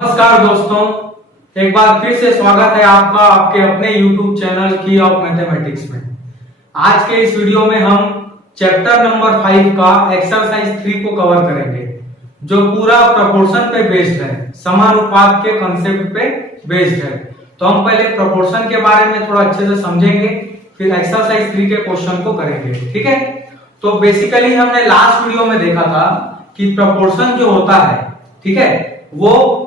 नमस्कार दोस्तों, एक बार फिर से स्वागत है आपका आपके अपने YouTube चैनल की ऑफ मैथमेटिक्स में। आज के इस वीडियो में हम चैप्टर नंबर 5 का एक्सरसाइज 3 को कवर करेंगे, जो पूरा प्रोपोर्शन पे बेस्ड है, समानुपात के कॉन्सेप्ट पे बेस्ड है। तो हम पहले प्रोपोर्शन के बारे में थोड़ा अच्छे से समझेंगे, फिर एक्सरसाइज 3 के क्वेश्चन को करेंगे। ठीक है, तो बेसिकली हमने लास्ट वीडियो में देखा था कि प्रोपोर्शन जो होता है, ठीक है, वो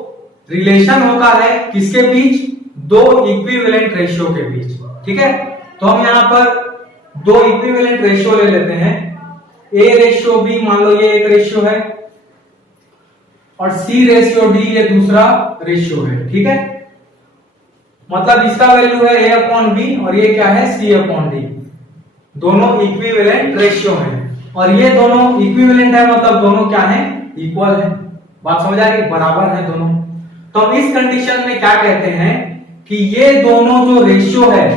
रिलेशन होता है किसके बीच? दो इक्विवेलेंट रेशियो के बीच। ठीक है, तो हम यहां पर दो इक्विवेलेंट रेशियो ले लेते हैं। ए रेशियो बी, मान लो ये एक रेशियो है, और सी रेशियो डी ये दूसरा रेशियो है। ठीक है, मतलब इसका वैल्यू है ए अपॉन बी और ये क्या है? सी अपॉन डी। दोनों इक्विवेलेंट रेशियो है, और ये दोनों इक्विवेलेंट है, मतलब दोनों क्या है? इक्वल है। बात समझ आ रही है? बराबर है दोनों। तो हम इस कंडीशन में क्या कहते हैं कि ये दोनों जो रेशियो है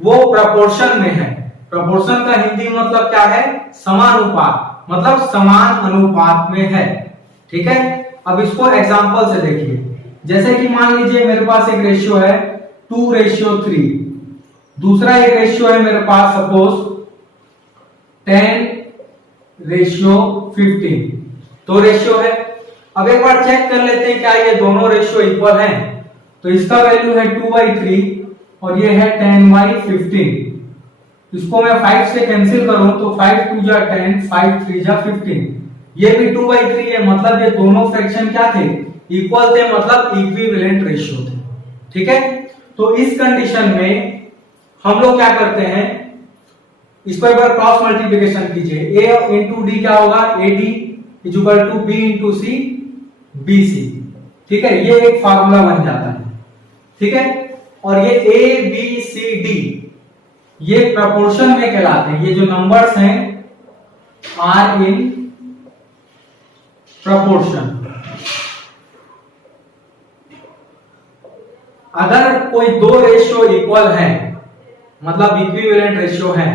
वो प्रोपोर्शन में है। प्रोपोर्शन का हिंदी मतलब क्या है? समानुपात, मतलब समान अनुपात में है। ठीक है, अब इसको एग्जांपल से देखिए। जैसे कि मान लीजिए मेरे पास एक रेशियो है 2:3, दूसरा एक रेशियो है मेरे पास सपोज 10:15, दो रेशियो है। अब एक बार चेक कर लेते हैं क्या ये दोनों रेशियो इक्वल हैं। तो इसका वैल्यू है 2/3 और ये है 10/15। इसको मैं 5 से कैंसिल करूं तो 5 2 जा 10, 5 3 जा 15। ये भी 2/3 है, मतलब ये दोनों फ्रैक्शन क्या थे? इक्वल थे, मतलब इक्विवेलेंट रेशियो थे। ठीक है, तो इस कंडीशन में हम लोग क्या करते हैं, इसको एक बार क्रॉस मल्टीप्लिकेशन कीजिए। a इंटू डी क्या होगा? AD is equal to B into C BC। ठीक है, ये एक फार्मूला बन जाता है। ठीक है, और ये A B C D ये प्रोपोर्शन में कहलाते हैं। ये जो नंबर्स हैं आर इन प्रोपोर्शन। अगर कोई दो रेशियो इक्वल है, मतलब इक्विवेलेंट रेशियो है,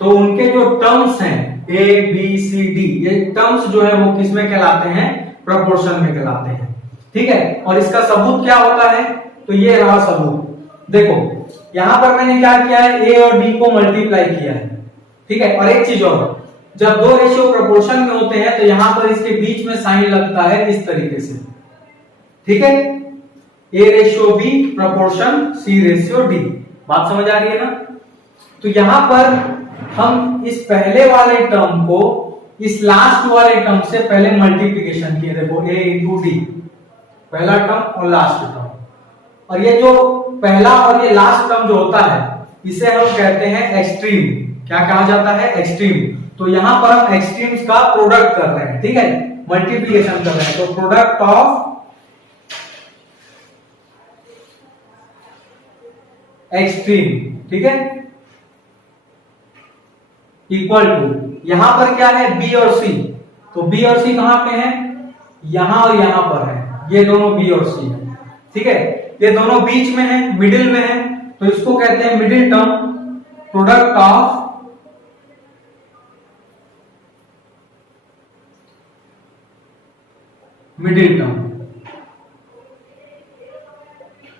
तो उनके जो टर्म्स हैं A B C D, ये टर्म्स जो है वो किस में कहलाते हैं? प्रोपोर्शन में कहलाते हैं। ठीक है, और इसका सबूत क्या होता है? तो ये रहा सबूत। देखो यहां पर मैंने क्या किया है? A और D को मल्टीप्लाई किया है। ठीक है, और एक चीज और, जब दो रेशियो प्रोपोर्शन में होते हैं तो यहां पर इसके बीच में साइन लगता है इस तरीके से। ठीक है, A ratio B proportion C ratio D। बात समझ आ रही है ना? तो यहां पर हम इस पहले वाले टर्म को इस लास्ट वाले टर्म से पहले मल्टीप्लिकेशन किए। देखो A इंटू डी, पहला टर्म और लास्ट टर्म, और ये जो पहला और ये लास्ट टर्म जो होता है इसे हम कहते हैं एक्सट्रीम। क्या कहा जाता है? एक्सट्रीम। तो यहां पर हम एक्सट्रीम्स का प्रोडक्ट कर रहे हैं। ठीक है, मल्टीप्लिकेशन कर रहे हैं, तो प्रोडक्ट ऑफ एक्सट्रीम, ठीक है, इक्वल टू, यहां पर क्या है? B और C। तो B और C कहां पे है? यहां और यहां पर है, ये दोनों B और C है। ठीक है, ये दोनों बीच में है, मिडिल में है, तो इसको कहते हैं middle term, product of middle term.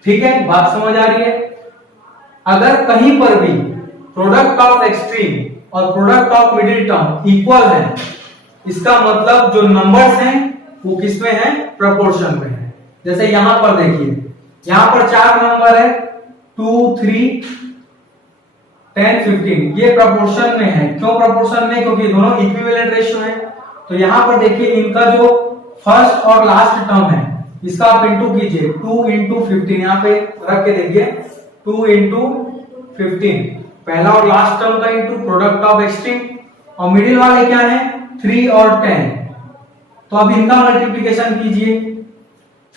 ठीक है, बात समझ आ रही है? अगर कहीं पर भी प्रोडक्ट ऑफ एक्सट्रीम और product of middle term equal है, इसका मतलब जो नंबर्स हैं वो किसमें है? प्रोपोर्शन में है। जैसे यहां पर देखिए, यहां पर चार नंबर है 2 3 10 15, ये प्रोपोर्शन में है। क्यों प्रोपोर्शन में? क्योंकि दोनों इक्विवेलेंट रेशियो है। तो यहां पर देखिए इनका जो फर्स्ट और लास्ट टर्म है इसका आप इंटू कीजिए, 2 इंटू 15, यहां पे रख के देखिए 2 इंटू 15, पहला और लास्ट टर्म का इंटू प्रोडक्ट ऑफ एक्सट्रीम, और मिडिल वाले क्या है? 3 और 10। तो अब इनका मल्टीप्लिकेशन कीजिए,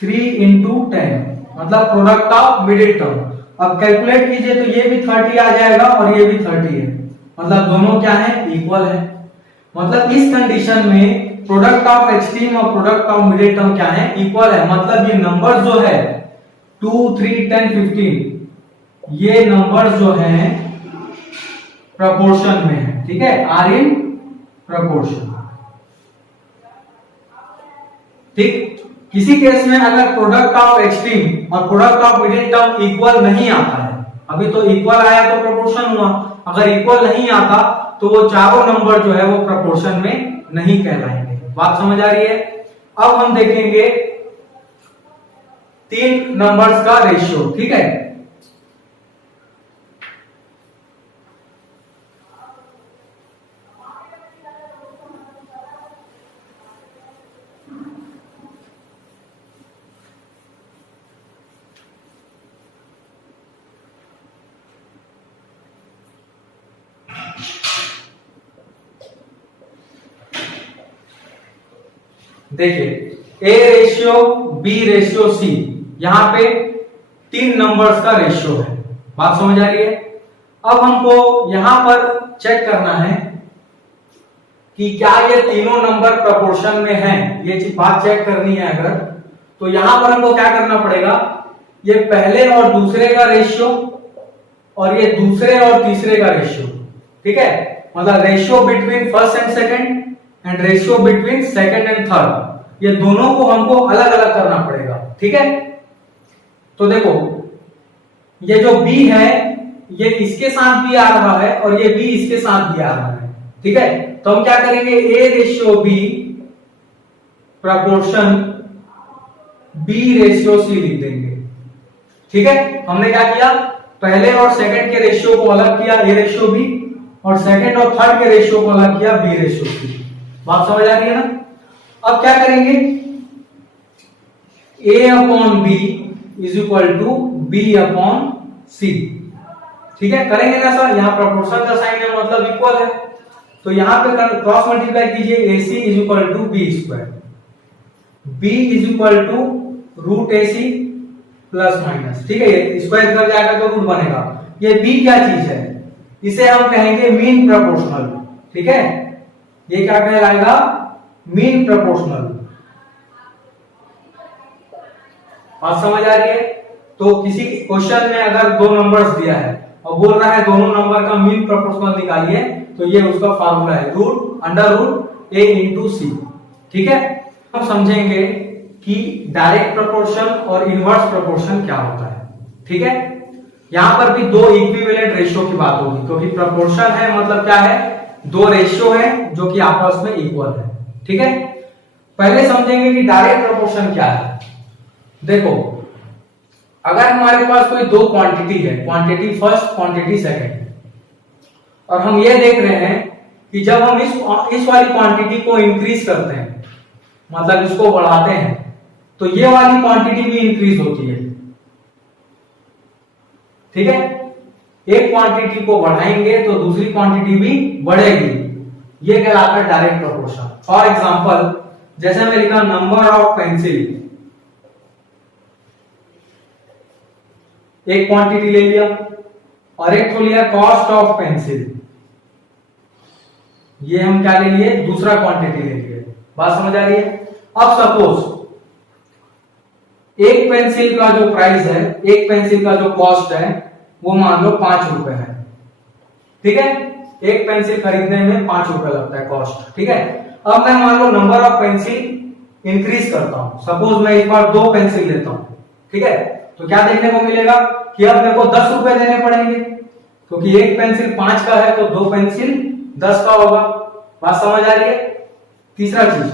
3 इंटू 10, मतलब प्रोडक्ट ऑफ मिडिल टर्म। अब कैलकुलेट कीजिए तो ये भी 30 आ जाएगा और ये भी 30 है, मतलब दोनों क्या है? इक्वल है। मतलब इस कंडीशन में प्रोडक्ट ऑफ एक्सट्रीम और प्रोडक्ट ऑफ मिडिल टर्म क्या है? इक्वल है। मतलब ये नंबर जो है 2 3 10 15, ये नंबर जो है प्रोपोर्शन में है। ठीक है, आर इन प्रोपोर्शन। ठीक, किसी केस में अगर प्रोडक्ट ऑफ एक्सट्रीम और product of middle term equal नहीं आता है, अभी तो इक्वल आया तो प्रोपोर्शन हुआ, अगर इक्वल नहीं आता तो वो चारों नंबर जो है वो प्रोपोर्शन में नहीं कहलाएंगे। बात समझ आ रही है? अब हम देखेंगे 3 नंबर्स का रेशियो। ठीक है, देखिए ए रेशियो, बी रेशियो, सी, यहां पे 3 नंबर्स का रेशियो है। बात समझ आ रही है? अब हमको यहां पर चेक करना है कि क्या ये तीनों नंबर प्रोपोर्शन में हैं, ये बात चेक करनी है। अगर तो यहां पर हमको क्या करना पड़ेगा, ये पहले और दूसरे का रेशियो और ये दूसरे और तीसरे का रेशियो, ठीक है, मतलब ratio between first and second and ratio between second and third, ये दोनों को हमको अलग अलग करना पड़ेगा। ठीक है, तो देखो ये जो b है ये इसके साथ भी आ रहा है और ये b इसके साथ भी आ रहा है। ठीक है, तो हम क्या करेंगे, a ratio b proportion b ratio c लिख देंगे। ठीक है, हमने क्या किया, पहले और सेकंड के रेशियो को अलग किया a रेशियो b और सेकंड और थर्ड के रेशियो को अलग किया b रेशियो c। बात समझ आ रही है ना? अब क्या करेंगे, a upon b is equal to b upon c। ठीक है, करेंगे ना सर, यहाँ प्रोपोर्शन का साइन है मतलब इक्वल है, तो यहां पे क्रॉस मल्टीप्लाई कीजिए, ac is equal to b square, b is equal to root ac plus minus. ठीक है, ये स्क्वायर कर जाएगा तो रूट बनेगा। ये b क्या चीज है, इसे हम कहेंगे मीन प्रोपोर्शनल। ठीक है, ये क्या कहलाएगा, मीन प्रोपोर्शनल। बात समझ आ रही है? तो किसी क्वेश्चन में अगर 2 नंबर्स दिया है और बोल रहा है दोनों नंबर का मीन प्रोपोर्शनल निकालिए, तो ये उसका फार्मूला है root under root a into C. ठीक है, हम समझेंगे कि डायरेक्ट प्रोपोर्शन और इनवर्स प्रोपोर्शन क्या होता है। ठीक है, यहां पर भी 2 इक्विवेलेंट रेशियो की बात होगी, क्योंकि प्रोपोर्शन है मतलब क्या है, 2 रेशियो है जो कि आपस में इक्वल है। ठीक है, पहले समझेंगे कि डायरेक्ट प्रोपोर्शन क्या है। देखो, अगर हमारे पास कोई 2 क्वांटिटी है, क्वांटिटी फर्स्ट क्वांटिटी सेकंड, और हम ये देख रहे हैं कि जब हम इस वाली क्वांटिटी को इंक्रीज करते हैं, मतलब इसको बढ़ाते हैं, तो ये वाली क्वांटिटी भी इंक्रीज होती है। ठीक है, एक क्वांटिटी को बढ़ाएंगे तो दूसरी क्वांटिटी भी बढ़ेगी, ये कहलाता है डायरेक्ट प्रोपोर्शन। फॉर एग्जांपल, जैसे मैं लिखा नंबर ऑफ पेंसिल, एक क्वांटिटी ले लिया और एक तो लिया कॉस्ट ऑफ पेंसिल, ये हम क्या ले लिए, दूसरा क्वांटिटी ले लिए। बात समझ आ रही है? अब सपोज एक पेंसिल का जो प्राइस है, एक पेंसिल का जो कॉस्ट है वो मान लो 5 रुपए है। ठीक है, एक पेंसिल खरीदने में 5 रुपए लगता है कॉस्ट। ठीक है, अब मैं मान लो नंबर ऑफ पेंसिल इंक्रीज करता हूं, सपोज मैं एक बार 2 पेंसिल लेता हूं। ठीक है, तो क्या देखने को मिलेगा कि अब मेरे को 10 रुपए देने पड़ेंगे, क्योंकि एक पेंसिल 5 का है तो 2 पेंसिल 10 का होगा। बात समझ आ रही है? तीसरा चीज,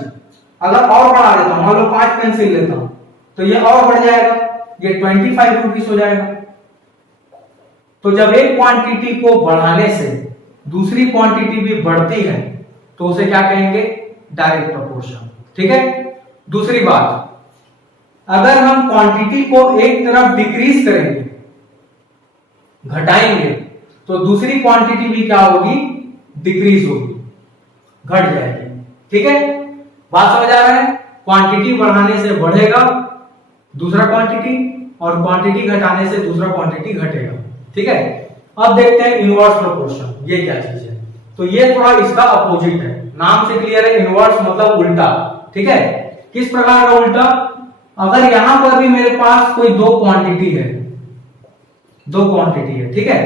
अगर और बढ़ा देता हूं, मान लो 5 पेंसिल लेता हूं, तो ये और बढ़ जाएगा, ये 25 रुपीज हो जाएगा। तो जब एक क्वांटिटी को बढ़ाने से दूसरी क्वांटिटी भी बढ़ती है तो उसे क्या कहेंगे, डायरेक्ट प्रोपोर्शन। ठीक है, दूसरी बात, अगर हम क्वांटिटी को एक तरफ डिक्रीज करेंगे, घटाएंगे, तो दूसरी क्वांटिटी भी क्या होगी, डिक्रीज होगी, घट जाएगी। ठीक है, बात समझ आ रहा है? क्वांटिटी बढ़ाने से बढ़ेगा दूसरा क्वांटिटी और क्वांटिटी घटाने से दूसरा क्वांटिटी घटेगा। ठीक है, अब देखते हैं इनवर्स प्रोपोर्शन, ये क्या चीज है। तो ये थोड़ा इसका अपोजिट है, नाम से क्लियर है, इनवर्स मतलब उल्टा। ठीक है, किस प्रकार का उल्टा, अगर यहां पर भी मेरे पास कोई 2 क्वांटिटी है, 2 क्वांटिटी है, ठीक है,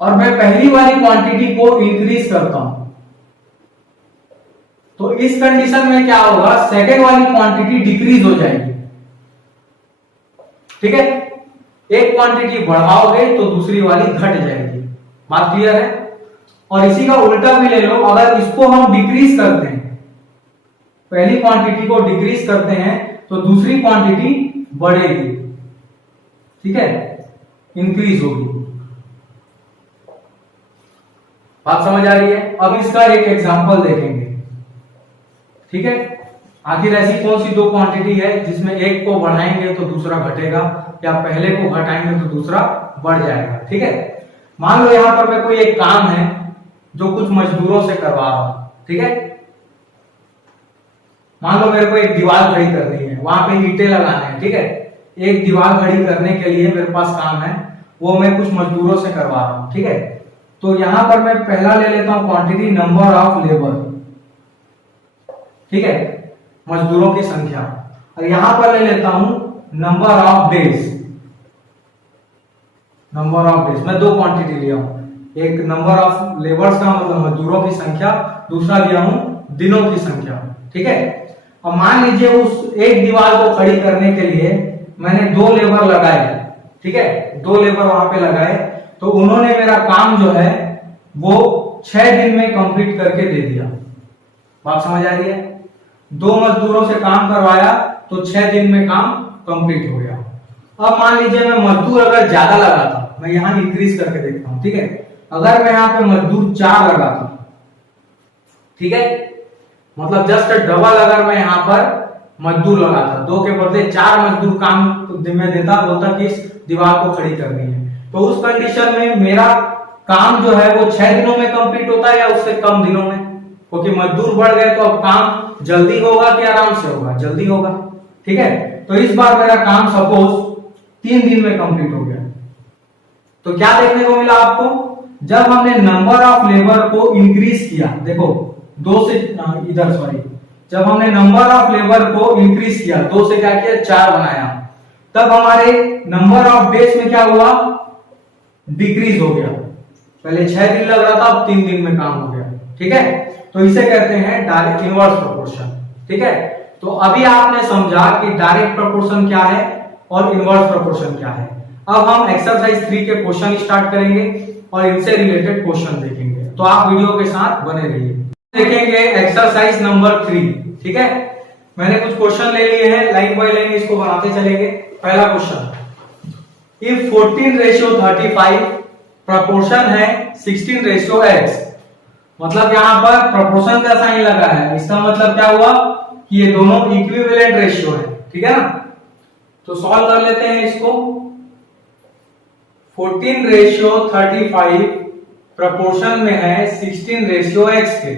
और मैं पहली वाली क्वांटिटी को इंक्रीज करता हूं, तो इस कंडीशन में क्या होगा, सेकेंड वाली क्वांटिटी डिक्रीज हो जाएगी। ठीक है, एक क्वांटिटी बढ़ाओगे तो दूसरी वाली घट जाएगी। बात क्लियर है? और इसी का उल्टा भी ले लो, अगर इसको हम डिक्रीज करते हैं, पहली क्वांटिटी को डिक्रीज करते हैं तो दूसरी क्वांटिटी बढ़ेगी। ठीक है, इंक्रीज होगी। बात समझ आ रही है? अब इसका एक एग्जांपल देखेंगे। ठीक है, आखिर ऐसी कौन सी दो क्वांटिटी है जिसमें एक को बढ़ाएंगे तो दूसरा घटेगा, या पहले को घटाएंगे तो दूसरा बढ़ जाएगा। ठीक है, मान लो यहां पर मैं कोई एक काम है जो कुछ मजदूरों से करवा रहा हूं। ठीक है, मान लो मेरे को एक दीवार खड़ी करनी है, वहां पे ईंटें लगाने हैं। ठीक है, एक दीवार खड़ी करने के लिए मेरे पास काम है, वो मैं कुछ मजदूरों से करवा रहा हूं। ठीक है, तो यहां पर मैं पहला ले लेता हूं क्वांटिटी नंबर ऑफ लेबर। ठीक है, मजदूरों की संख्या। और यहां पर ले लेता हूं number of days. Number of days, मैं दो क्वांटिटी लिया हूं, एक नंबर ऑफ लेबर्स का मतलब मजदूरों की संख्या, दूसरा लिया हूं दिनों की संख्या। ठीक है, अब मान लीजिए उस एक दीवार को खड़ी करने के लिए मैंने दो लेबर लगाए। ठीक है, दो लेबर वहां पे लगाए, तो उन्होंने मेरा काम जो है वो 6 दिन में कंप्लीट करके दे दिया। बात समझ आ रही है? दो मजदूरों से काम करवाया तो 6 दिन में काम कंप्लीट हो गया। अब मान लीजिए मैं मजदूर अगर ज्यादा लगाता, मैं यहां इंक्रीज करके देखता हूं। ठीक है, अगर मैं यहां पे मजदूर 4 लगाता, ठीक है, मतलब जस्ट डबल अगर मैं यहां पर मजदूर लगाता, 2 के बदले 4 मजदूर काम में देता, बोलता कि इस दीवार को खड़ी करनी है, तो उस कंडीशन में मेरा काम जो है वो 6 दिनों में कंप्लीट होता है या उससे कम दिनों में, क्योंकि मजदूर बढ़ गए तो अब काम जल्दी होगा कि आराम से होगा? जल्दी होगा। ठीक है, तो इस बार मेरा काम सपोज 3 दिन में कंप्लीट हो गया। तो क्या देखने को मिला आपको, जब हमने नंबर ऑफ लेबर को इंक्रीज किया, देखो 2 से इधर सॉरी, जब हमने नंबर ऑफ लेबर को इंक्रीज किया, 2 से क्या किया, 4 बनाया, तब हमारे नंबर ऑफ डेज में क्या हुआ, डिक्रीज हो गया। पहले 6 दिन लग रहा था, अब 3 दिन में काम हो गया। ठीक है, तो इसे कहते हैं डायरेक्ट इनवर्स प्रोपोर्शन। ठीक है, तो अभी आपने समझा कि डायरेक्ट प्रोपोर्शन क्या है और इनवर्स प्रोपोर्शन क्या है। अब हम एक्सरसाइज 3 के क्वेश्चन स्टार्ट करेंगे और इनसे रिलेटेड क्वेश्चन देखेंगे, तो आप वीडियो के साथ बने रहिए। देखेंगे एक्सरसाइज नंबर 3। ठीक है, मैंने कुछ क्वेश्चन ले लिए हैं, लाइन बाय लाइन इसको बनाते चलेंगे। पहला क्वेश्चन, इफ 14:35 प्रोपोर्शन है 16:x, मतलब यहां पर प्रोपोर्शन का साइन लगा है, इसका मतलब क्या हुआ कि ये दोनों इक्विवेलेंट रेशियो है। ठीक है ना, तो सॉल्व कर लेते हैं इसको। 14:35 प्रोपोर्शन में है 16:x के,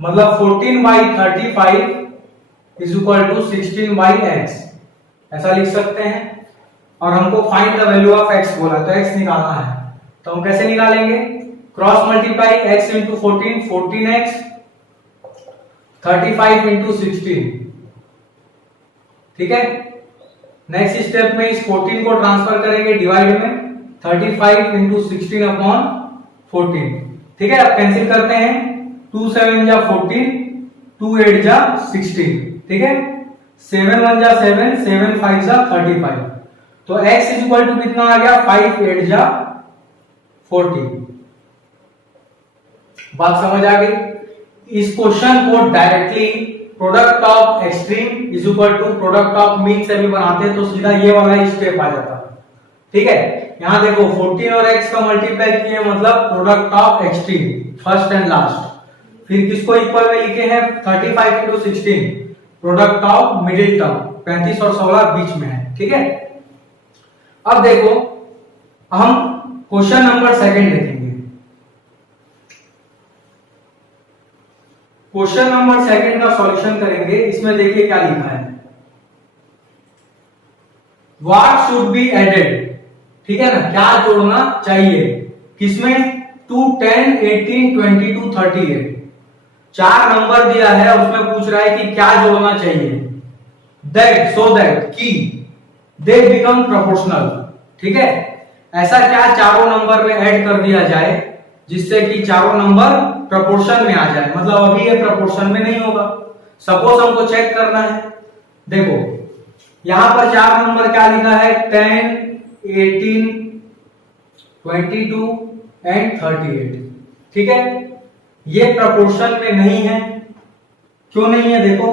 मतलब 14/35 इज इक्वल टू 16/x, ऐसा लिख सकते हैं। और हमको find the value of x बोला, तो x निकालना है, तो हम कैसे निकालेंगे, cross multiply x into 14, 14x, 35 into 16। ठीक है, नेक्स्ट स्टेप में इस 14 को ट्रांसफर करेंगे डिवाइड में, 35 इंटू 16 अपॉन 14। ठीक है, अब कैंसिल करते हैं, 2 7 जा 14, 2 8 जा 16। ठीक है, 7 1 जा 7, 7 5 जा 35, तो x इज इक्वल टू कितना आ गया, 5 8 जा 40। बात समझ आ गई? इस क्वेश्चन को directly product of extreme is equal to product of mean से भी बनाते हैं, तो सीधा ये वाला स्टेप आ जाता है। ठीक है, यहां देखो 14 और x का मल्टीप्लाई किए, मतलब product of extreme, first and last. फिर किसको इक्वल में लिखे हैं, 35 into 16, product of middle term, 35 और 16 बीच में है। ठीक है, अब देखो हम क्वेश्चन नंबर 2 देखेंगे। क्वेश्चन नंबर 2 का सॉल्यूशन करेंगे। इसमें देखिए क्या लिखा है, व्हाट शुड बी एडेड। ठीक है ना, क्या जोड़ना चाहिए, किसमें, 2 10 18 22 38, 4 नंबर दिया है, उसमें पूछ रहा है कि क्या जोड़ना चाहिए, दैट सो दैट कि दे बिकम प्रोपोर्शनल। ठीक है, ऐसा क्या चारों नंबर में ऐड कर दिया जाए जिससे कि चारों नंबर प्रोपोर्शन में आ जाए। मतलब अभी ये प्रोपोर्शन में नहीं होगा। सपोज हमको चेक करना है, देखो यहां पर चार नंबर क्या लिखा है, 10, 18, 22 एंड 38। ठीक है, ये प्रोपोर्शन में नहीं है। क्यों नहीं है, देखो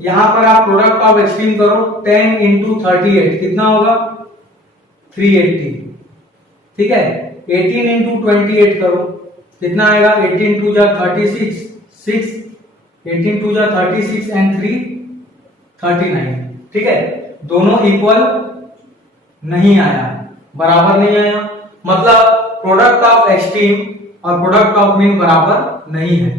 यहां पर आप प्रोडक्ट ऑफ एक्सट्रीम करो, 10 इंटू 38 कितना होगा, 380। ठीक है, 18 इंटू 28 करो, कितना आएगा, 18 टू जा 36, 6, 18 टू जा 36 एंड 3 39। ठीक है, दोनों इक्वल नहीं आया, बराबर नहीं आया। मतलब प्रोडक्ट ऑफ एक्सट्रीम और प्रोडक्ट ऑफ मीन बराबर नहीं है।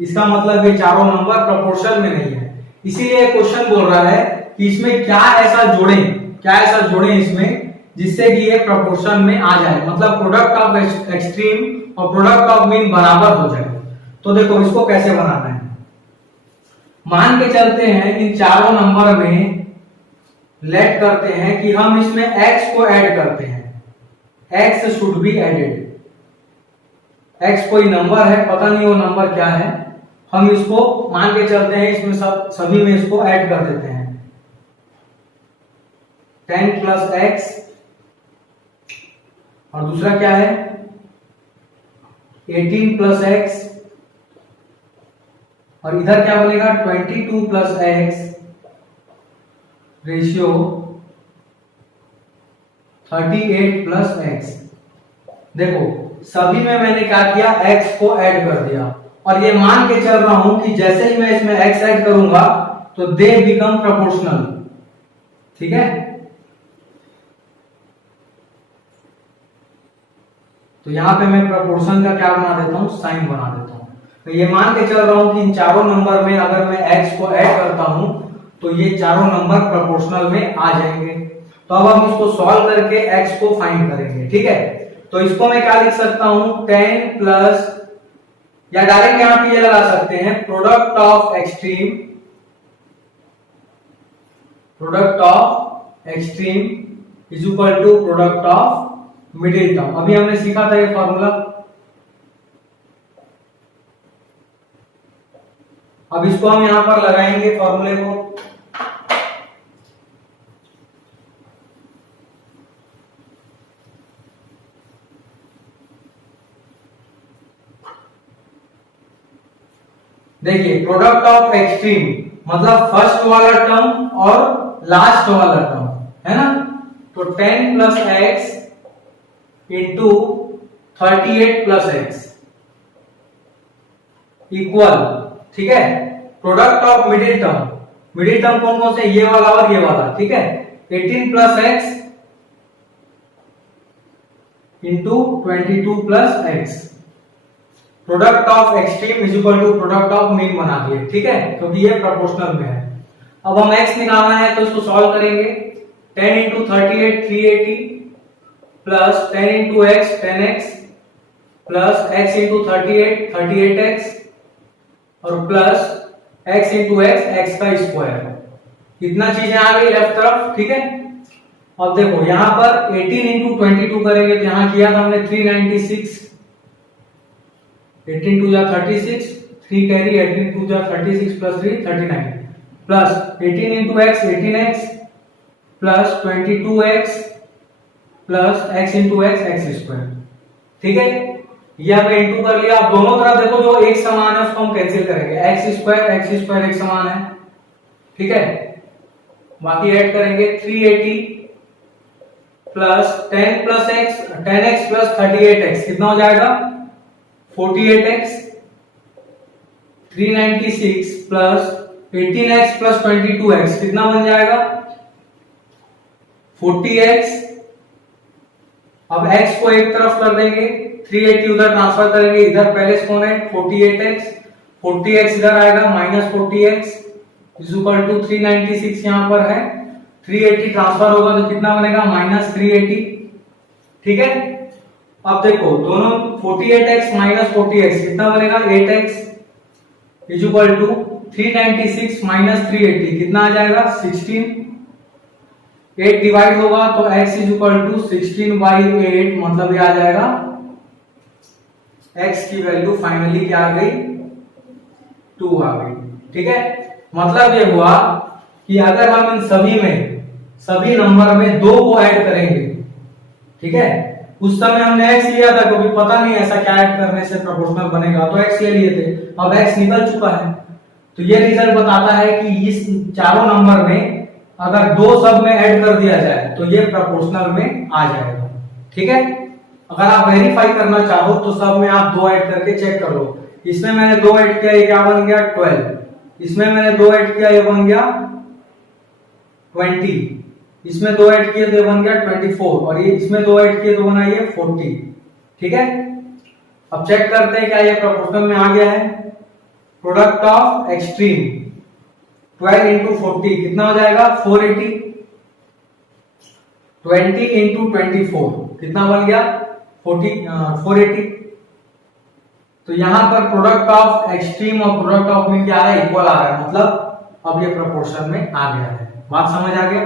इसका मतलब ये चारों नंबर प्रोपोर्शन में नहीं है। इसीलिए क्वेश्चन बोल रहा है कि इसमें क्या ऐसा जोड़ें इसमें जिससे कि ये प्रोपोर्शन में आ जाए। मतलब प्रोडक्ट ऑफ एक्सट्रीम और प्रोडक्ट ऑफ मीन बराबर हो जाए। तो देखो इसको कैसे बनाना है, मान के चलते हैं इन चारों नंबर में लेट करते हैं कि हम इसमें x को ऐड करते हैं। x should be added. x कोई नंबर है, पता नहीं वो नंबर क्या है, हम इसको मान के चलते हैं इसमें सभी में इसको ऐड कर देते हैं। 10 प्लस x और दूसरा क्या है 18 प्लस x और इधर क्या बनेगा 22 plus x ratio 38 plus x। देखो सभी में मैंने क्या किया, x को ऐड कर दिया और ये मान के चल रहा हूं कि जैसे ही मैं इसमें x ऐड करूंगा तो दे बिकम प्रोपोर्शनल। ठीक है, तो यहां पे मैं प्रोपोर्शन का क्या बना देता हूं, साइन बना देता हूं। तो ये मान के चल रहा हूं कि इन चारों नंबर में अगर मैं x को ऐड करता हूं तो ये चारों नंबर प्रोपोर्शनल में आ जाएंगे। तो अब हम इसको सॉल्व करके x को फाइंड करेंगे। ठीक है, तो इसको मैं क्या लिख सकता हूं, 10 प्लस, या डायरेक्ट यहां पे ये लगा सकते हैं, product of extreme is equal to product of middle term. अभी हमने सीखा था ये फॉर्मूला। अब इसको हम यहां पर लगाएंगे फॉर्मूले को। देखिए प्रोडक्ट ऑफ एक्सट्रीम मतलब फर्स्ट वाला टर्म और लास्ट वाला टर्म है ना। तो 10 plus x into 38 plus x equal, ठीक है, प्रोडक्ट ऑफ मिडिल टर्म कौन कौन से, ये वाला और ये वाला। ठीक है, 18 plus x into 22 plus x, product of extreme is equal to product of mean बना दिए। ठीक है, क्योंकि ये प्रोपोर्शनल में है। अब हम x निकालना है तो इसको सॉल्व करेंगे। 10 into 38 380 plus 10 into x 10x plus x into 38 38x और प्लस x इंटू x का स्क्वायर। कितना चीजें आ गई लेफ्ट तरफ। ठीक है, अब देखो यहां पर 18 इंटू 22 करेंगे तो यहां किया था हमने 396, 18 टू जा 36, 3 कैरी, 18 टू जा 36 plus 3 39 plus 18 into x 18x plus 22x plus x into x square. ठीक है, ये हमने इंटू कर लिया। अब दोनों तरफ देखो जो एक समान है उसको हम कैंसिल करेंगे, x स्क्वायर एक समान है। ठीक है, बाकी ऐड करेंगे 380 plus 10 plus x 10x plus 38x कितना हो जाएगा 48x, 396 plus 18x plus 22x कितना बन जाएगा 40x। अब x को एक तरफ कर देंगे, 380 उधर ट्रांसफर करेंगे, इधर पहले कौन है 48x, 40x इधर आएगा minus 40x is equal to 396 यहां पर है, 380 ट्रांसफर होगा तो कितना बनेगा माइनस 380। ठीक है, अब देखो दोनों 48x माइनस 40x कितना बनेगा 8x is equal to 396 minus 380 कितना आ जाएगा 16। 8 डिवाइड होगा तो x is equal to 16 by 8 मतलब ये आ जाएगा x की वैल्यू फाइनली क्या आ गई, 2 आ गई। ठीक है, मतलब ये हुआ कि अगर हम इन सभी नंबर में 2 को ऐड करेंगे, ठीक है, उस समय हमने x लिया था क्योंकि पता नहीं ऐसा क्या ऐड करने से प्रोपोर्शनल बनेगा, तो x ले लिए थे। अब x निकल चुका है, तो ये रिजल्ट बताता है कि इस चारों नंबर में अगर 2 सब में ऐड कर दिया जाए तो ये प्रोपोर्शनल में आ जाएगा। ठीक है, अगर आप वेरीफाई करना चाहो तो सब में आप 2 ऐड करके चेक कर लो। इसमें मैंने 2 ऐड किया, ये क्या बन गया 12, इसमें मैंने 2 ऐड किया, ये बन गया 20, इसमें 2 ऐड किए तो ये बन गया 24, और ये इसमें 2 ऐड किए तो बना ये 40। ठीक है, अब चेक करते हैं क्या ये प्रोपोर्शनल में आ गया है। प्रोडक्ट ऑफ एक्सट्रीम 12 इंटू 40 कितना हो जाएगा 480, 20 इंटू 24 कितना बन गया 480। तो यहां पर प्रोडक्ट ऑफ एक्सट्रीम और प्रोडक्ट ऑफ मीन क्या आ रहा है, इक्वल आ रहा है, मतलब अब ये प्रोपोर्शन में आ गया है। बात समझ आ गया।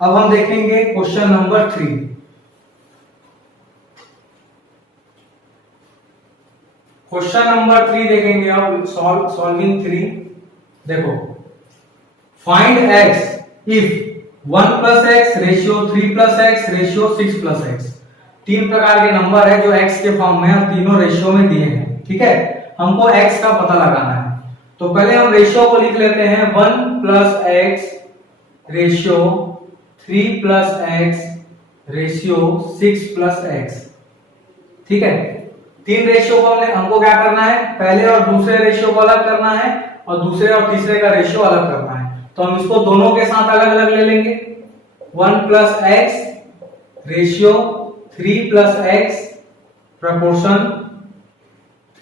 अब हम देखेंगे क्वेश्चन नंबर 3। क्वेश्चन नंबर 3 देखेंगे अब, सॉल्विंग 3। देखो, find x if 1 plus x ratio 3 plus x ratio 6 plus x. 3 प्रकार के नंबर है जो x के फॉर्म में और तीनों रेशियो में दिए हैं। ठीक है, हमको x का पता लगाना है, तो पहले हम रेशियो को लिख लेते हैं। 1 plus x ratio 3 plus x ratio 6 plus x. ठीक है, 3 रेशियो को हमको क्या करना है, पहले और दूसरे रेशियो को अलग करना है और दूसरे और तीसरे का रेशियो अलग करना है। तो हम इसको दोनों के साथ अलग अलग ले लेंगे। 1 plus x ratio 3 plus x proportion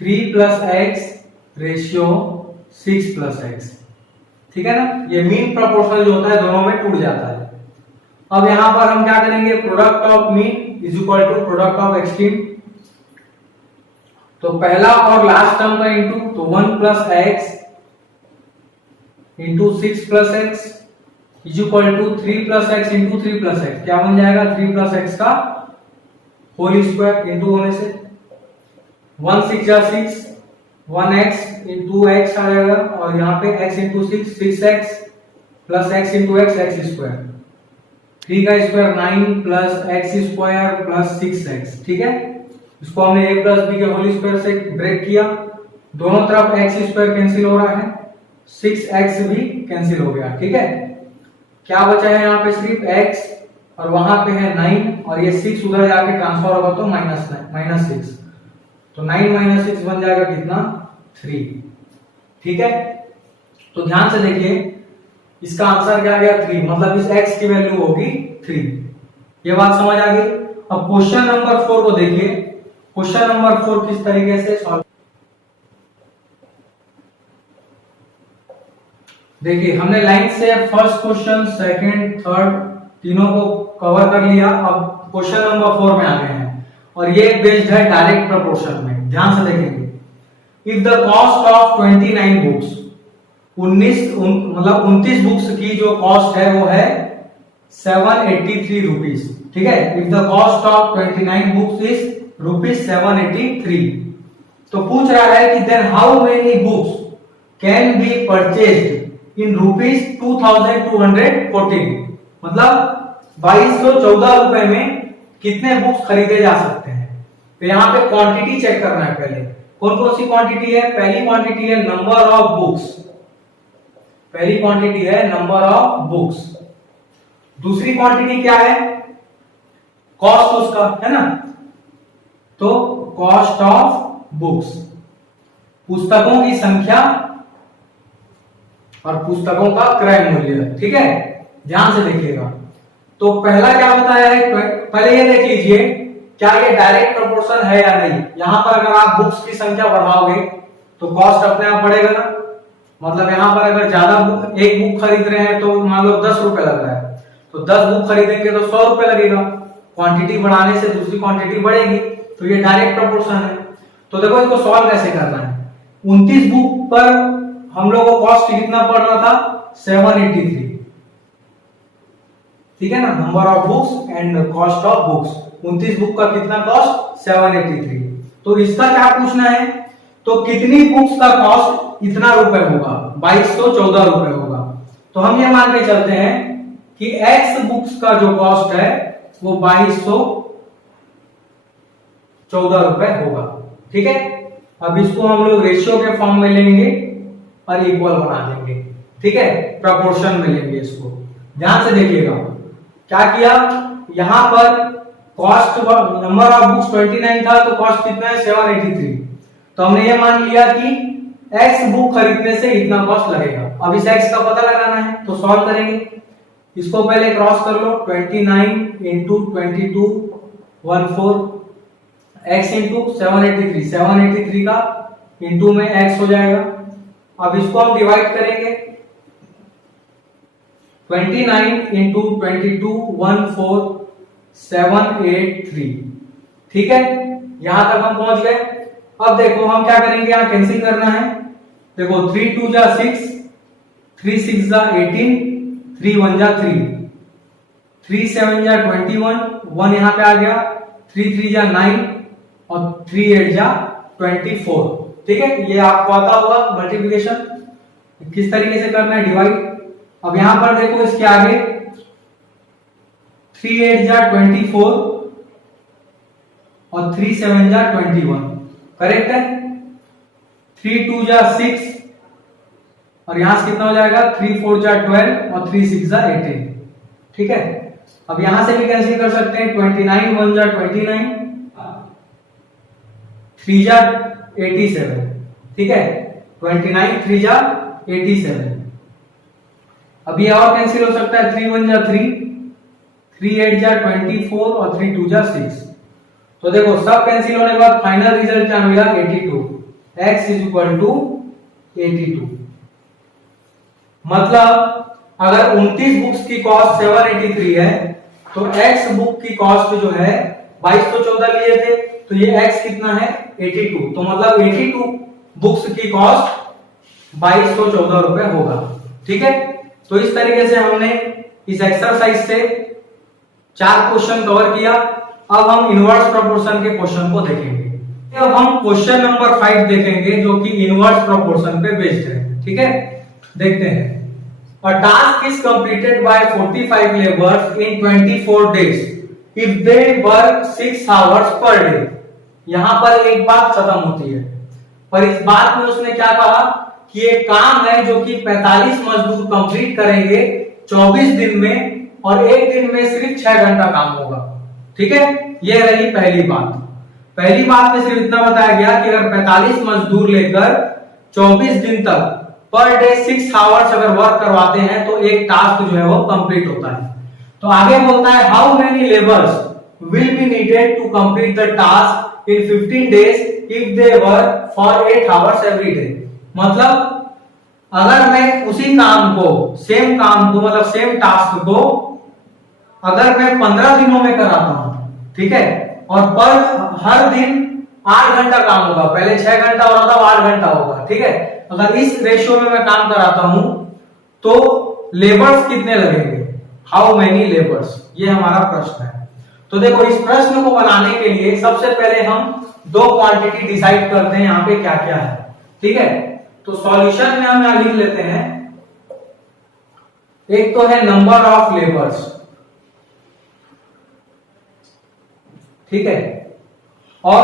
3 plus x ratio 6 plus x. ठीक है ना, ये मीन प्रोपोर्शनल जो होता है दोनों में टूट जाता है। अब यहां पर हम क्या करेंगे, product of mean is equal to product of extreme. तो पहला और लास्ट टर्म का इंटू, तो 1 plus x into 6 plus x is equal to 3 plus x into 3 plus x. क्या बन जाएगा 3 प्लस एक्स का होल स्क्वायर, इंटू होने से 1 6 जा 6, 1x इंटू एक्स आ जाएगा, और यहाँ पे x into 6 6x plus x into x x square, 3 का square 9 plus x square plus 6x। ठीक है, इसको हमने a प्लस बी के होल स्क्वायर से ब्रेक किया, दोनों तरफ x स्क्वायर कैंसिल हो रहा है, 6x भी कैंसिल हो गया। ठीक है, क्या बचा है यहाँ पे सिर्फ x, और वहां पे है 9, और ये 6 उधर जाके ट्रांसफर होगा तो -6, तो 9 - 6 बन जाएगा कितना 3। ठीक है, तो ध्यान से देखिए, इसका आंसर क्या आ गया 3, मतलब इस x की वैल्यू होगी 3। ये बात समझ आ गई। अब क्वेश्चन नंबर 4 को देखिए। क्वेश्चन नंबर 4 किस तरीके से सॉल्व, देखिए हमने लाइन से फर्स्ट क्वेश्चन, सेकंड, थर्ड तीनों को कवर कर लिया। अब क्वेश्चन नंबर 4 में आ गए हैं, और ये बेस्ड है डायरेक्ट प्रोपोर्शन में। ध्यान से देखेंगे, if the cost of 29 books, 29 books की जो कॉस्ट है वो है 783 रुपीज। ठीक है, if the cost of 29 books is rupees 783, तो पूछ रहा है कि then how many books can be purchased in rupees 2214, मतलब 2214 रुपए में कितने बुक्स खरीदे जा सकते हैं। तो यहाँ पे क्वांटिटी चेक करना है पहले, कौन कौन सी क्वांटिटी है। पहली क्वांटिटी है नंबर ऑफ बुक्स, पहली क्वांटिटी है नंबर ऑफ बुक्स। दूसरी क्वांटिटी क्या है, कॉस्ट उसका है ना, तो कॉस्ट ऑफ बुक्स, पुस्तकों की संख्या और पुस्तकों का क्रय मूल्य। ठीक है, ध्यान से देखिएगा। तो पहला क्या बताया है, पहले ये देख लीजिए क्या ये डायरेक्ट प्रोपोर्शन है या नहीं। यहां पर अगर आप बुक्स की संख्या बढ़ाओगे तो कॉस्ट अपने आप बढ़ेगा ना, मतलब यहां पर अगर ज्यादा बुक, एक बुक खरीद रहे हैं तो मान लो 10 रुपए लग रहा है, तो 10 बुक खरीदेंगे तो 100 रुपए लगेगा। क्वांटिटी बढ़ाने से दूसरी क्वांटिटी बढ़ेगी, तो ये डायरेक्ट प्रोपोर्शन है। तो देखो इसको सॉल्व कैसे करना है। 29 बुक पर हम लोग को कॉस्ट कितना पड़ रहा था 783। ठीक है ना, number of books and cost of books, 29 book का कितना कॉस्ट 783। तो इसका क्या पूछना है, तो कितनी बुक्स का कॉस्ट इतना रुपए होगा, 2214 रुपए होगा। तो हम ये मान के चलते हैं कि एक्स बुक्स का जो कॉस्ट है वो 2214 रुपए होगा। ठीक है, अब इसको हम लोग रेशियो के फॉर्म में लेंगे और इक्वल बना देंगे। ठीक है, प्रोपोर्शन में लेंगे इसको। ध्यान से देखिएगा क्या किया, यहां पर कॉस्ट नंबर ऑफ बुक्स 29 था तो कॉस्ट कितना है 783। तो हमने ये मान लिया कि एक्स बुक खरीदने से इतना कॉस्ट लगेगा। अब इस एक्स का पता लगाना है तो सॉल्व करेंगे। इसको पहले क्रॉस कर लो, 29 इंटू 22 14 x इंटू 783 का इंटू में x हो जाएगा। अब इसको हम डिवाइड करेंगे, 29 इंटू 22 14783। ठीक है, यहां तक हम पहुंच गए। अब देखो हम क्या करेंगे, यहां कैंसिल करना है। देखो 3 2 जा 6, 3 6 जा 18, 3 1 जा 3, 3 7 जा 21, 1 यहां पे आ गया, 3 3 जा 9 और 3 8 जा 24। ठीक है, ये आपको आता होगा मल्टीप्लिकेशन किस तरीके से करना है, डिवाइड। अब यहां पर देखो इसके आगे 3 8 जा 24 और 3 7 जा 21, करेक्ट है। 3 2 जा 6 और यहां से कितना हो जाएगा, 3 4 जा 12 और 3 6 जा 18। ठीक है, अब यहां से भी कैंसिल कर सकते हैं, 29 1 जा 29, 3 जा 87। ठीक है, 29 3 जा 87। अब ये और कैंसिल हो सकता है, 3 1 जा 3, 3 8 जा 24 और 3 2 जा 6। तो देखो सब कैंसिल होने के बाद फाइनल रिजल्ट क्या मिला, 82। x is equal to 82। मतलब अगर 29 बुक्स की कॉस्ट 783 है तो x बुक की कॉस्ट जो है 2214 लिए थे, तो ये x कितना है 82। तो मतलब 82 बुक्स की कॉस्ट 2214 रुपए होगा। ठीक है, तो इस तरीके से हमने इस एक्सरसाइज से 4 क्वेश्चन कवर किया। अब हम इनवर्स प्रोपोर्शन के क्वेश्चन को देखेंगे। अब हम क्वेश्चन नंबर 5 देखेंगे जो कि इनवर्स प्रोपोर्शन पे बेस्ड है। ठीक है, देखते हैं। A task is completed by 45 laborers in 24 days if they work 6 hours per day। यहां पर एक बात खत्म होती है, पर इस बात में उसने क्या कहा कि एक काम है जो कि 45 मजदूर कंप्लीट करेंगे 24 दिन में और एक दिन में सिर्फ 6 घंटा काम होगा। ठीक है, ये रही पहली बात। पहली बात में सिर्फ इतना बताया गया कि अगर 45 मजदूर लेकर 24 दिन तक पर डे 6 आवर्स अगर वर्क करवाते हैं तो एक टास्क जो है वो कंप्लीट होता है। तो आगे बोलता है how many labours will be needed to complete the task in 15 days if they work for 8 hours every day. मतलब अगर मैं उसी काम को, सेम काम को, मतलब सेम टास्क को अगर मैं 15 दिनों में कराता हूं, ठीक है, और पर हर दिन 8 घंटा काम होगा, पहले 6 घंटा हो रहा था, 8 घंटा होगा। ठीक है, अगर इस रेशियो में मैं काम कराता हूं तो लेबर्स कितने लगेंगे, हाउ मेनी लेबर्स, ये हमारा प्रश्न है। तो देखो इस प्रश्न को बनाने के लिए सबसे पहले हम 2 क्वांटिटी डिसाइड करते हैं यहाँ पे क्या क्या है। ठीक है, तो सॉल्यूशन में हम यहां लिख लेते हैं, एक तो है नंबर ऑफ लेबर्स। ठीक है, और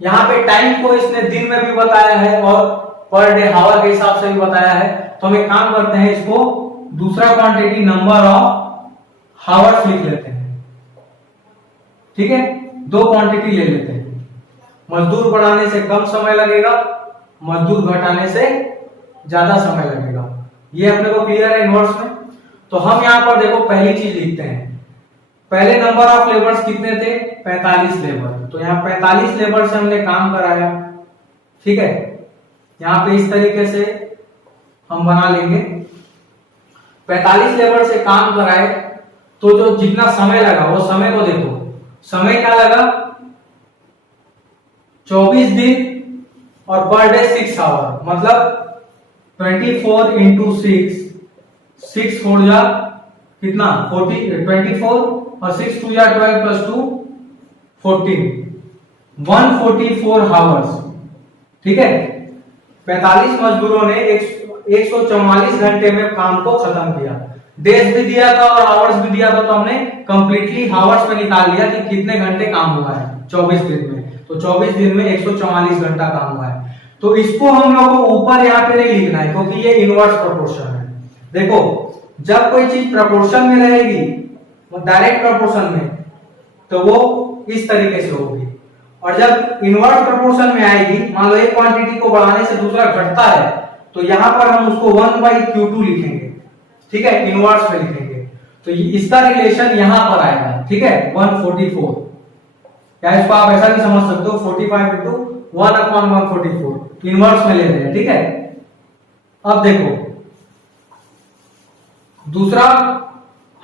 यहां पे टाइम को इसने दिन में भी बताया है और पर डे हावर के हिसाब से भी बताया है। तो हम एक काम करते हैं, इसको दूसरा क्वांटिटी नंबर ऑफ हावर्स लिख लेते हैं। ठीक है, 2 क्वांटिटी ले लेते हैं। मजदूर बढ़ाने से कम समय लगेगा, मजदूर घटाने से ज्यादा समय लगेगा। ये अपने को क्लियर है इनवर्स में। तो हम यहां पर देखो पहली चीज लिखते हैं, पहले नंबर ऑफ लेबर्स कितने थे, 45 लेबर। तो यहाँ 45 लेबर से हमने काम कराया। ठीक है, यहां पे इस तरीके से हम बना लेंगे, 45 लेबर से काम कराए तो जो जितना समय लगा वो समय को देखो, समय क्या लगा 24 दिन और पर डे 6 आवर, मतलब 24 इंटू 6 4 जा कितना 40, 24 और 6 2 जा 12 प्लस 2 14, 144 आवर्स, ठीक है। 45 मजदूरों ने 144 घंटे में काम को खत्म किया। डेज भी दिया था और आवर्स भी दिया था, तो हमने कंप्लीटली आवर्स में निकाल लिया कि कितने घंटे काम हुआ है 24 दिन में। तो 24 दिन में 144 घंटा काम हुआ है। तो इसको हम लोग को ऊपर यहाँ पे नहीं लिखना है, क्योंकि ये इनवर्स प्रोपोर्शन है। देखो, जब कोई चीज प्रोपोर्शन में रहेगी, डायरेक्ट प्रोपोर्शन में, तो वो इस तरीके से होगी। और जब इनवर्स प्रोपोर्शन में आएगी, मान लो एक क्वांटिटी को बढ़ाने से दूसरा घटता है, तो यहां पर हम उसको 1/Q2 लिखेंगे, ठीक है, इनवर्स में लिखेंगे। तो इसका रिलेशन यहां पर आएगा, ठीक है, 144। या इसको आप ऐसा भी समझ सकते हो, 45 इंटू 1/144 इनवर्स में ले रहे हैं, ठीक है। अब देखो दूसरा,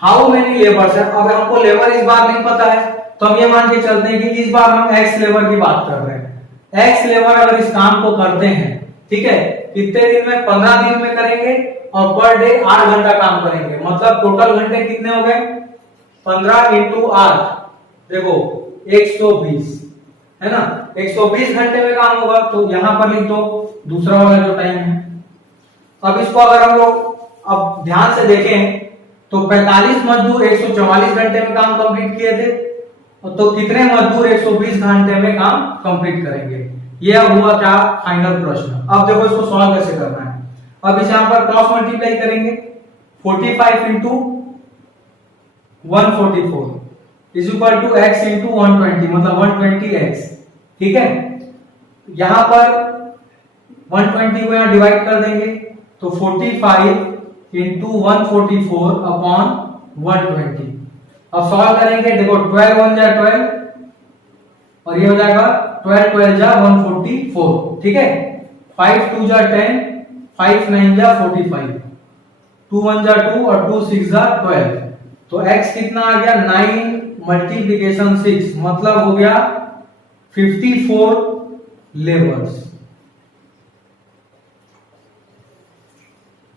हाउ मेनी लेबर्स है। अब हमको लेबर इस बार नहीं पता है, तो हम ये मान के चलते हैं कि इस बार हम एक्स लेबर की बात कर रहे हैं। एक्स लेबर अगर इस काम को करते हैं, ठीक है, कितने दिन में? 15 दिन में करेंगे और पर डे 8 घंटा काम करेंगे। मतलब टोटल घंटे कितने हो गए? 15 इंटू 8, देखो 120, है ना। 120 घंटे में काम होगा, तो यहां पर लिख दो दूसरा वाला जो टाइम है। अब इसको अगर हम लोग अब ध्यान से देखें, तो 45 मजदूर 144 घंटे में काम कंप्लीट किए थे, तो कितने मजदूर 120 घंटे में काम कंप्लीट करेंगे? ये अब हुआ क्या? फाइनल प्रश्न। अब देखो इसको सॉल्व कैसे करना है। अब इस यहां पर क्रॉस मल्टीप्लाई करेंगे, 45 into 144 is equal to x into 120, मतलब 120x, ठीक है। यहां पर 120 को यहां डिवाइड कर देंगे, तो 45 इंटू 144 अपॉन 120। अब सॉल्व करेंगे, देखो 12 1 जा 12 और ये हो जाएगा 12 12 जा 144, ठीक है। 5 2 जा 10, 5 9 जा 45, 2 1 जा 2 और 2 6 जा 12। तो x कितना आ गया? 9 मल्टीप्लीकेशन 6, मतलब हो गया 54 लेबर्स।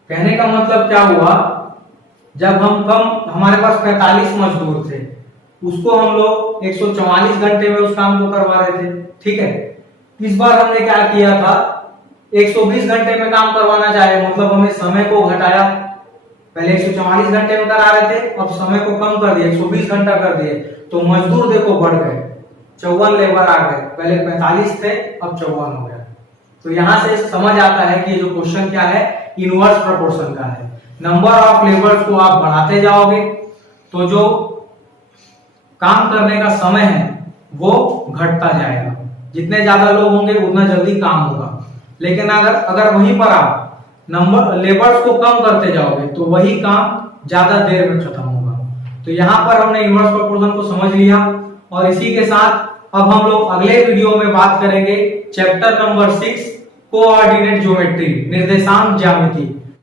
कहने का मतलब क्या हुआ, जब हमारे पास 45 मजदूर थे, उसको हम लोग 144 घंटे में उस काम को करवा रहे थे, ठीक है। इस बार हमने क्या किया था, 120 घंटे में काम करवाना चाहे, मतलब हमने समय को घटाया। पहले 144 घंटे में करा रहे थे, अब समय को कम कर दिया, 120 घंटा कर दिए, तो मजदूर देखो बढ़ गए, 54 लेबर आ गए। पहले 45 थे, अब 54 हो गया। तो यहां से समझ आता है कि जो क्वेश्चन क्या है, इनवर्स प्रोपोर्शन का है। नंबर ऑफ लेबर्स को आप बढ़ाते जाओगे, तो जो काम करने का समय है वो घटता जाएगा। जितने ज्यादा लोग होंगे उतना जल्दी काम होगा। लेकिन अगर वहीं पर आप लेबर्स को कम करते जाओगे, तो वही काम ज्यादा देर में खत्म होगा। तो यहाँ पर हमने इनवर्स प्रोपोर्शन को समझ लिया, और इसी के साथ अब हम लोग अगले वीडियो में बात करेंगे चैप्टर नंबर 6, कोऑर्डिनेट ज्योमेट्री, निर्देशांक ज्यामिति।